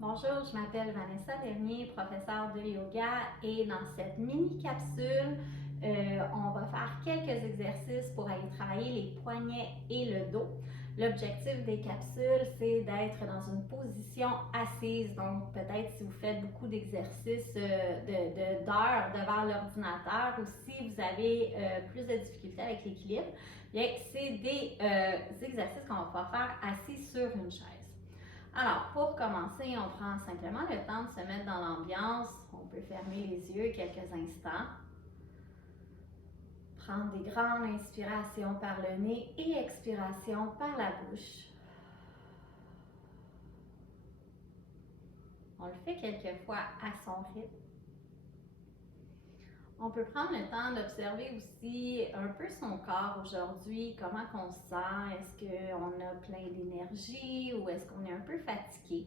Bonjour, je m'appelle Vanessa Bernier, professeure de yoga et dans cette mini-capsule, on va faire quelques exercices pour aller travailler les poignets et le dos. L'objectif des capsules, c'est d'être dans une position assise, donc peut-être si vous faites beaucoup d'exercices d'heures devant l'ordinateur ou si vous avez plus de difficultés avec l'équilibre, bien c'est des exercices qu'on va pouvoir faire assis sur une chaise. Alors, pour commencer, on prend simplement le temps de se mettre dans l'ambiance. On peut fermer les yeux quelques instants. Prendre des grandes inspirations par le nez et expirations par la bouche. On le fait quelques fois à son rythme. On peut prendre le temps d'observer aussi un peu son corps aujourd'hui, comment on se sent, est-ce qu'on a plein d'énergie ou est-ce qu'on est un peu fatigué.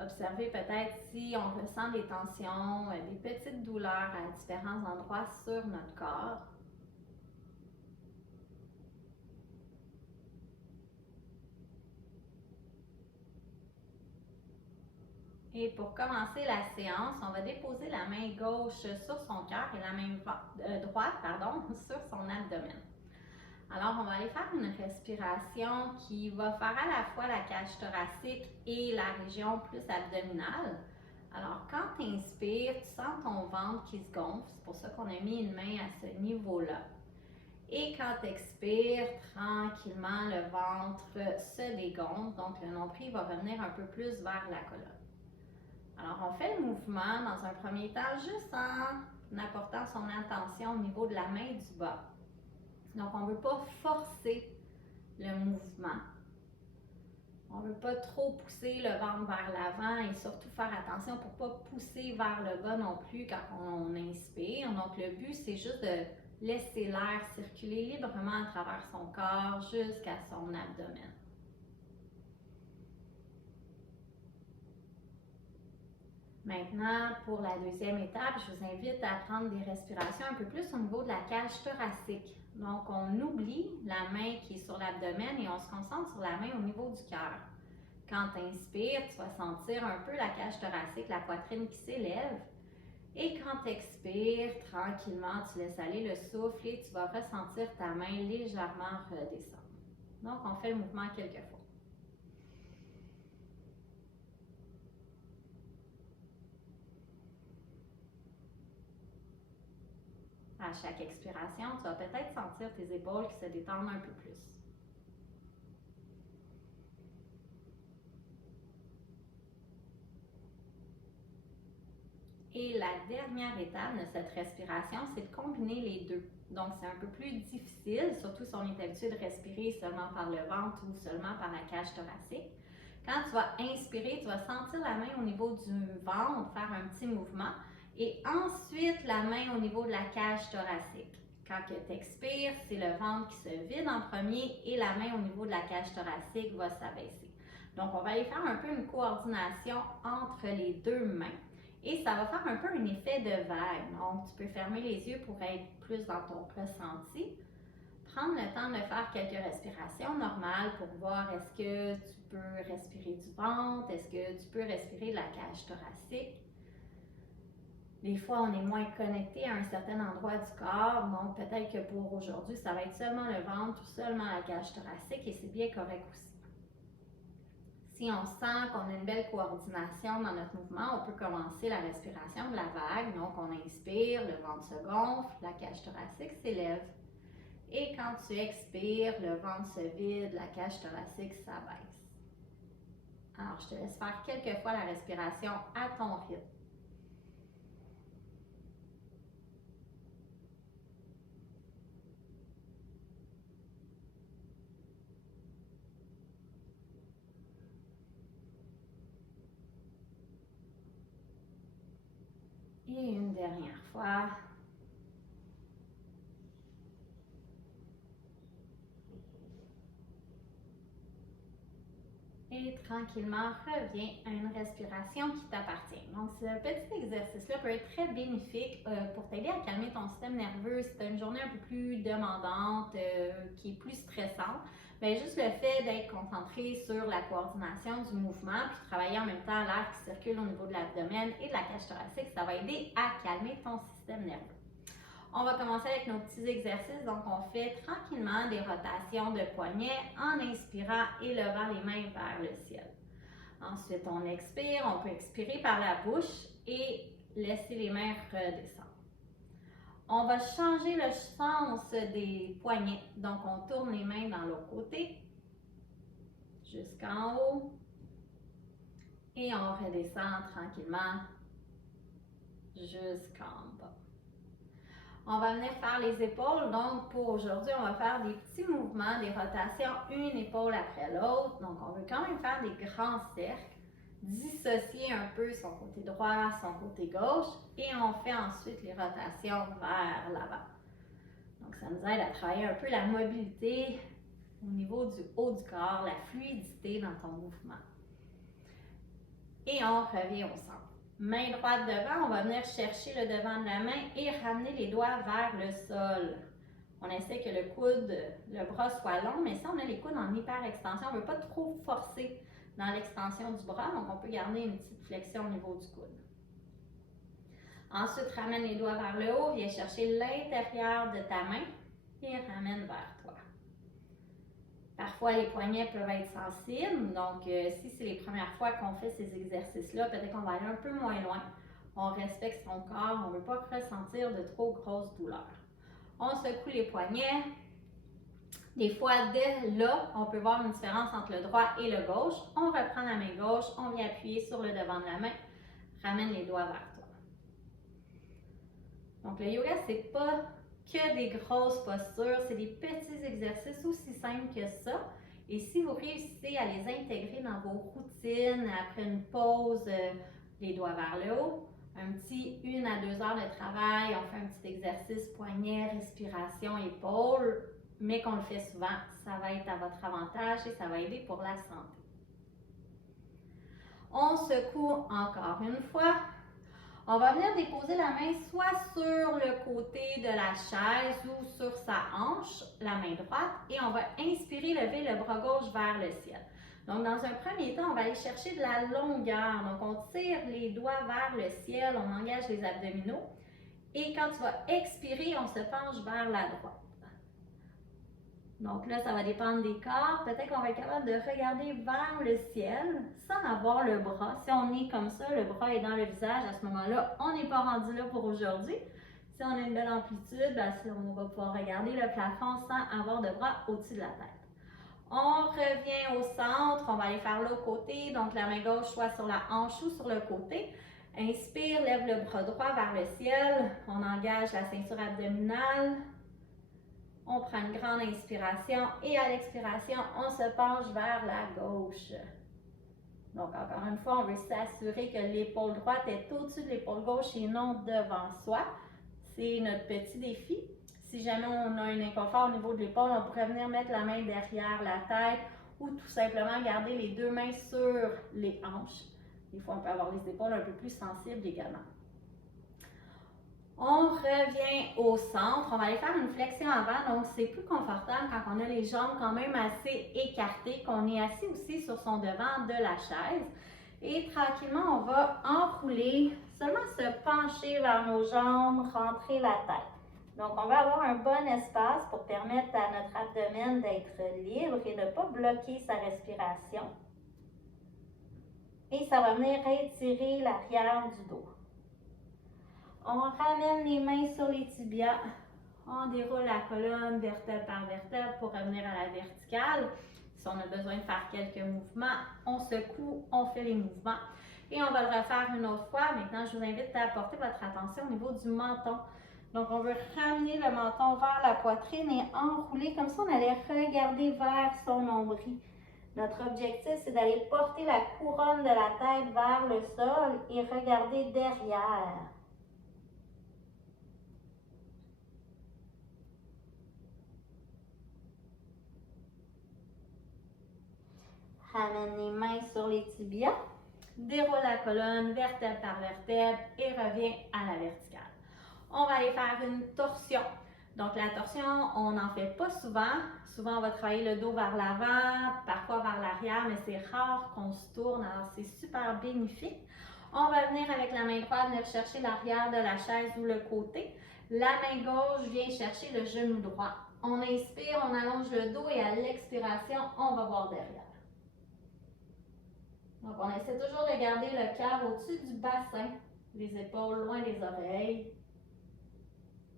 Observer peut-être si on ressent des tensions, des petites douleurs à différents endroits sur notre corps. Et pour commencer la séance, on va déposer la main gauche sur son cœur et la main droite sur son abdomen. Alors, on va aller faire une respiration qui va faire à la fois la cage thoracique et la région plus abdominale. Alors, quand tu inspires, tu sens ton ventre qui se gonfle. C'est pour ça qu'on a mis une main à ce niveau-là. Et quand tu expires, tranquillement, le ventre se dégonfle. Donc, le nombril va revenir un peu plus vers la colonne. Alors, on fait le mouvement dans un premier temps juste en apportant son attention au niveau de la main du bas. Donc, on ne veut pas forcer le mouvement. On ne veut pas trop pousser le ventre vers l'avant et surtout faire attention pour ne pas pousser vers le bas non plus quand on inspire. Donc, le but, c'est juste de laisser l'air circuler librement à travers son corps jusqu'à son abdomen. Maintenant, pour la deuxième étape, je vous invite à prendre des respirations un peu plus au niveau de la cage thoracique. Donc, on oublie la main qui est sur l'abdomen et on se concentre sur la main au niveau du cœur. Quand tu inspires, tu vas sentir un peu la cage thoracique, la poitrine qui s'élève. Et quand tu expires, tranquillement, tu laisses aller le souffle et tu vas ressentir ta main légèrement redescendre. Donc, on fait le mouvement quelques fois. À chaque expiration, tu vas peut-être sentir tes épaules qui se détendent un peu plus. Et la dernière étape de cette respiration, c'est de combiner les deux. Donc, c'est un peu plus difficile, surtout si on est habitué de respirer seulement par le ventre ou seulement par la cage thoracique. Quand tu vas inspirer, tu vas sentir la main au niveau du ventre, faire un petit mouvement, et ensuite la main au niveau de la cage thoracique. Quand tu expires, c'est le ventre qui se vide en premier et la main au niveau de la cage thoracique va s'abaisser. Donc, on va aller faire un peu une coordination entre les deux mains. Et ça va faire un peu un effet de vague. Donc, tu peux fermer les yeux pour être plus dans ton ressenti. Prendre le temps de faire quelques respirations normales pour voir est-ce que tu peux respirer du ventre, est-ce que tu peux respirer de la cage thoracique. Des fois, on est moins connecté à un certain endroit du corps, donc peut-être que pour aujourd'hui, ça va être seulement le ventre ou seulement la cage thoracique et c'est bien correct aussi. Si on sent qu'on a une belle coordination dans notre mouvement, on peut commencer la respiration de la vague. Donc, on inspire, le ventre se gonfle, la cage thoracique s'élève. Et quand tu expires, le ventre se vide, la cage thoracique s'abaisse. Alors, je te laisse faire quelques fois la respiration à ton rythme. Et une dernière fois. Et tranquillement, reviens à une respiration qui t'appartient. Donc, ce petit exercice-là peut être très bénéfique pour t'aider à calmer ton système nerveux si tu as une journée un peu plus demandante, qui est plus stressante. bien, juste le fait d'être concentré sur la coordination du mouvement, puis travailler en même temps l'air qui circule au niveau de l'abdomen et de la cage thoracique, ça va aider à calmer ton système nerveux. On va commencer avec nos petits exercices. Donc, on fait tranquillement des rotations de poignets en inspirant et levant les mains vers le ciel. Ensuite, on expire. On peut expirer par la bouche et laisser les mains redescendre. On va changer le sens des poignets. Donc, on tourne les mains dans l'autre côté, jusqu'en haut. Et on redescend tranquillement jusqu'en bas. On va venir faire les épaules. Donc, pour aujourd'hui, on va faire des petits mouvements, des rotations, une épaule après l'autre. Donc, on veut quand même faire des grands cercles, dissocier un peu son côté droit, son côté gauche, et on fait ensuite les rotations vers l'avant. Donc, ça nous aide à travailler un peu la mobilité au niveau du haut du corps, la fluidité dans ton mouvement. Et on revient au centre. Main droite devant, on va venir chercher le devant de la main et ramener les doigts vers le sol. On essaie que le coude, le bras soit long, mais si on a les coudes en hyper extension, on ne veut pas trop forcer dans l'extension du bras, donc on peut garder une petite flexion au niveau du coude. Ensuite, ramène les doigts vers le haut, viens chercher l'intérieur de ta main et ramène vers toi. Parfois, les poignets peuvent être sensibles, donc si c'est les premières fois qu'on fait ces exercices-là, peut-être qu'on va aller un peu moins loin. On respecte son corps, on ne veut pas ressentir de trop grosses douleurs. On secoue les poignets. Des fois, dès là, on peut voir une différence entre le droit et le gauche. On reprend la main gauche, on vient appuyer sur le devant de la main, ramène les doigts vers toi. Donc, le yoga, c'est pas que des grosses postures, c'est des petits exercices aussi simples que ça. Et si vous réussissez à les intégrer dans vos routines, après une pause, les doigts vers le haut, un petit 1 à 2 heures de travail, on fait un petit exercice poignet, respiration, épaules, mais qu'on le fait souvent, ça va être à votre avantage et ça va aider pour la santé. On secoue encore une fois. On va venir déposer la main soit sur le côté de la chaise ou sur sa hanche, la main droite, et on va inspirer, lever le bras gauche vers le ciel. Donc, dans un premier temps, on va aller chercher de la longueur. Donc, on tire les doigts vers le ciel, on engage les abdominaux. Et quand tu vas expirer, on se penche vers la droite. Donc là, ça va dépendre des corps. Peut-être qu'on va être capable de regarder vers le ciel sans avoir le bras. Si on est comme ça, le bras est dans le visage, à ce moment-là, on n'est pas rendu là pour aujourd'hui. Si on a une belle amplitude, bien, on va pouvoir regarder le plafond sans avoir de bras au-dessus de la tête. On revient au centre, on va aller faire l'autre côté. Donc la main gauche soit sur la hanche ou sur le côté. Inspire, lève le bras droit vers le ciel. On engage la ceinture abdominale. On prend une grande inspiration et à l'expiration, on se penche vers la gauche. Donc, encore une fois, on veut s'assurer que l'épaule droite est au-dessus de l'épaule gauche et non devant soi. C'est notre petit défi. Si jamais on a un inconfort au niveau de l'épaule, on pourrait venir mettre la main derrière la tête ou tout simplement garder les deux mains sur les hanches. Des fois, on peut avoir les épaules un peu plus sensibles également. On revient au centre, on va aller faire une flexion avant, donc c'est plus confortable quand on a les jambes quand même assez écartées, qu'on est assis aussi sur son devant de la chaise. Et tranquillement, on va enrouler, seulement se pencher vers nos jambes, rentrer la tête. Donc on va avoir un bon espace pour permettre à notre abdomen d'être libre et de ne pas bloquer sa respiration. Et ça va venir étirer l'arrière du dos. On ramène les mains sur les tibias, on déroule la colonne vertèbre par vertèbre pour revenir à la verticale. Si on a besoin de faire quelques mouvements, on secoue, on fait les mouvements. Et on va le refaire une autre fois. Maintenant, je vous invite à porter votre attention au niveau du menton. Donc, on veut ramener le menton vers la poitrine et enrouler comme ça, on allait regarder vers son nombril. Notre objectif, c'est d'aller porter la couronne de la tête vers le sol et regarder derrière. Ramène les mains sur les tibias, déroule la colonne vertèbre par vertèbre et reviens à la verticale. On va aller faire une torsion. Donc la torsion, on n'en fait pas souvent. Souvent, on va travailler le dos vers l'avant, parfois vers l'arrière, mais c'est rare qu'on se tourne, alors c'est super bénéfique. On va venir avec la main droite, venir chercher l'arrière de la chaise ou le côté. La main gauche vient chercher le genou droit. On inspire, on allonge le dos et à l'expiration, on va voir derrière. Donc, on essaie toujours de garder le cœur au-dessus du bassin, les épaules loin des oreilles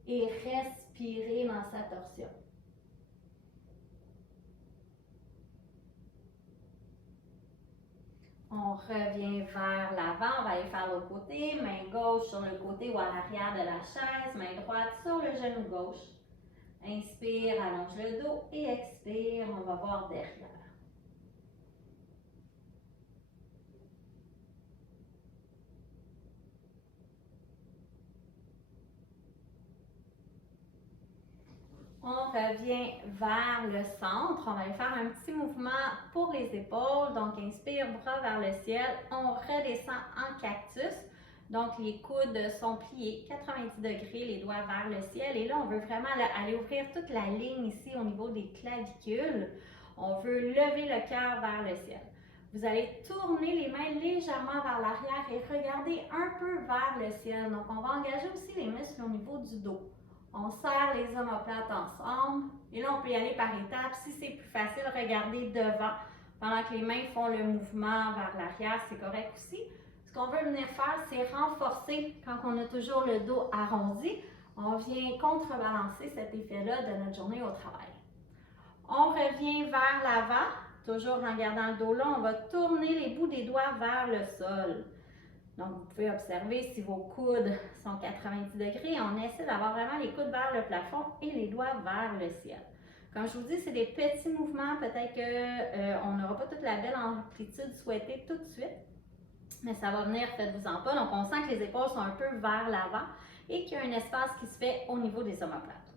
et respirer dans sa torsion. On revient vers l'avant, on va aller faire l'autre côté, main gauche sur le côté ou à l'arrière de la chaise, main droite sur le genou gauche. Inspire, allonge le dos et expire, on va voir derrière. On revient vers le centre. On va aller faire un petit mouvement pour les épaules. Donc, inspire, bras vers le ciel. On redescend en cactus. Donc, les coudes sont pliés 90 degrés, les doigts vers le ciel. Et là, on veut vraiment aller ouvrir toute la ligne ici au niveau des clavicules. On veut lever le cœur vers le ciel. Vous allez tourner les mains légèrement vers l'arrière et regarder un peu vers le ciel. Donc, on va engager aussi les muscles au niveau du dos. On serre les omoplates ensemble. Et là, on peut y aller par étapes. Si c'est plus facile, regardez devant. Pendant que les mains font le mouvement vers l'arrière, c'est correct aussi. Ce qu'on veut venir faire, c'est renforcer quand on a toujours le dos arrondi. On vient contrebalancer cet effet-là de notre journée au travail. On revient vers l'avant, toujours en gardant le dos long. On va tourner les bouts des doigts vers le sol. Donc, vous pouvez observer si vos coudes sont 90 degrés. On essaie d'avoir vraiment les coudes vers le plafond et les doigts vers le ciel. Comme je vous dis, c'est des petits mouvements. Peut-être qu'on n'aura pas toute la belle amplitude souhaitée tout de suite. Mais ça va venir, faites-vous-en pas. Donc, on sent que les épaules sont un peu vers l'avant et qu'il y a un espace qui se fait au niveau des omoplates.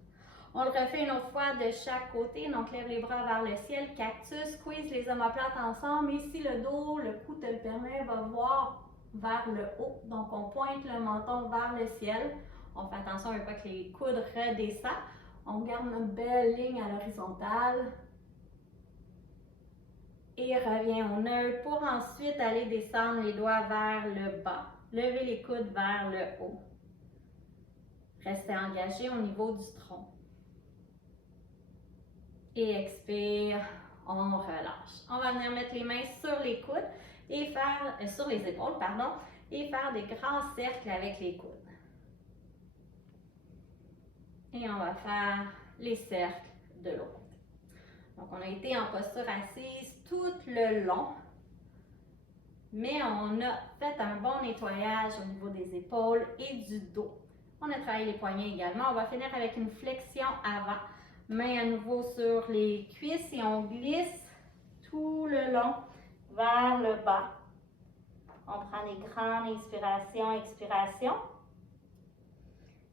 On le refait une autre fois de chaque côté. Donc, lève les bras vers le ciel, cactus, squeeze les omoplates ensemble. Et si le dos, le cou te le permet, va voir vers le haut. Donc, on pointe le menton vers le ciel. On fait attention à ne pas que les coudes redescendent. On garde une belle ligne à l'horizontale. Et revient au neutre pour ensuite aller descendre les doigts vers le bas. Levez les coudes vers le haut. Restez engagé au niveau du tronc. Et expire, on relâche. On va venir mettre les mains sur les coudes et faire, sur les épaules, pardon, et faire des grands cercles avec les coudes. Et on va faire les cercles de l'autre côté. Donc, on a été en posture assise tout le long, mais on a fait un bon nettoyage au niveau des épaules et du dos. On a travaillé les poignets également. On va finir avec une flexion avant. Main à nouveau sur les cuisses et on glisse tout le long vers le bas. On prend des grandes inspirations, expirations.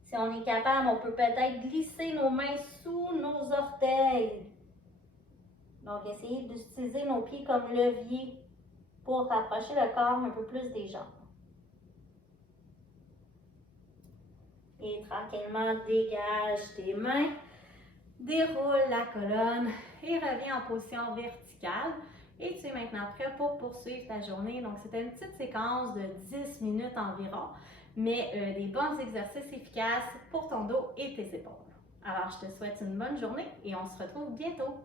Si on est capable, on peut peut-être glisser nos mains sous nos orteils. Donc, essayez d'utiliser nos pieds comme levier pour rapprocher le corps un peu plus des jambes. Et tranquillement, dégage tes mains, déroule la colonne et reviens en position verticale. Et tu es maintenant prêt pour poursuivre ta journée. Donc, c'était une petite séquence de 10 minutes environ, mais des bons exercices efficaces pour ton dos et tes épaules. Alors, je te souhaite une bonne journée et on se retrouve bientôt.